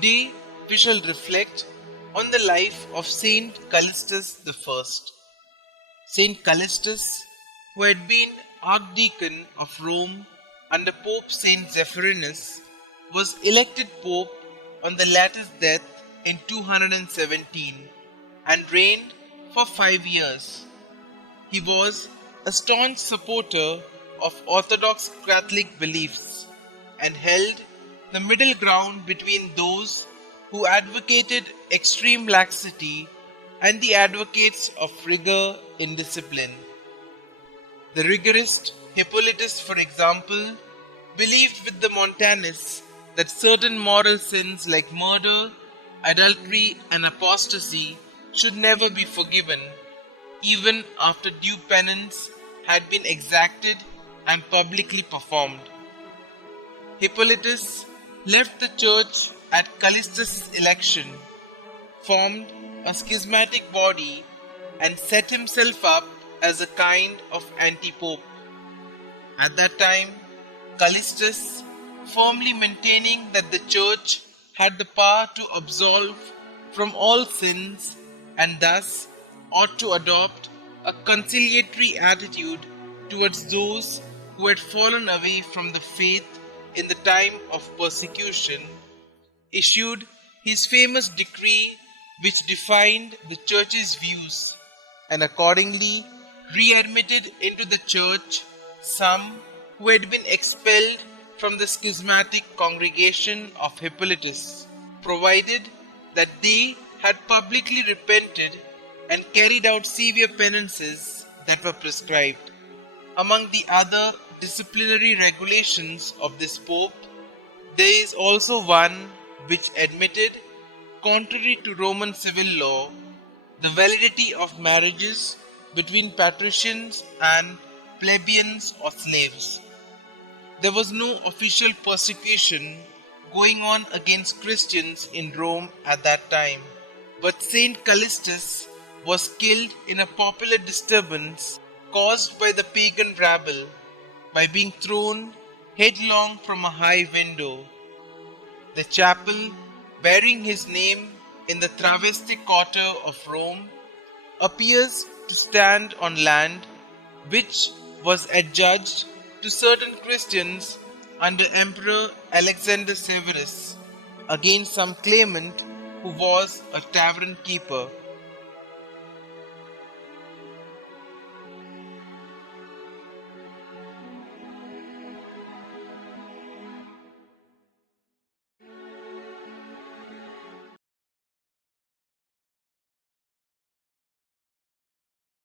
Today we shall reflect on the life of St Callistus I. St Callistus, who had been Archdeacon of Rome under Pope St Zephyrinus, was elected Pope on the latter's death in 217 and reigned for 5 years. He was a staunch supporter of Orthodox Catholic beliefs and held the middle ground between those who advocated extreme laxity and the advocates of rigor in discipline. The rigorist Hippolytus, for example, believed with the Montanists that certain moral sins like murder, adultery, and apostasy should never be forgiven, even after due penance had been exacted and publicly performed. Hippolytus left the church at Callistus' election, formed a schismatic body, and set himself up as a kind of anti-pope. At that time, Callistus, firmly maintaining that the church had the power to absolve from all sins and thus ought to adopt a conciliatory attitude towards those who had fallen away from the faith in the time of persecution, issued his famous decree which defined the church's views and accordingly readmitted into the church some who had been expelled from the schismatic congregation of Hippolytus, provided that they had publicly repented and carried out severe penances that were prescribed. Among the other disciplinary regulations of this pope, there is also one which admitted, contrary to Roman civil law, the validity of marriages between patricians and plebeians or slaves. There was no official persecution going on against Christians in Rome at that time, but St Callistus was killed in a popular disturbance caused by the pagan rabble by being thrown headlong from a high window. The chapel bearing his name in the Travesti quarter of Rome appears to stand on land which was adjudged to certain Christians under Emperor Alexander Severus against some claimant who was a tavern keeper.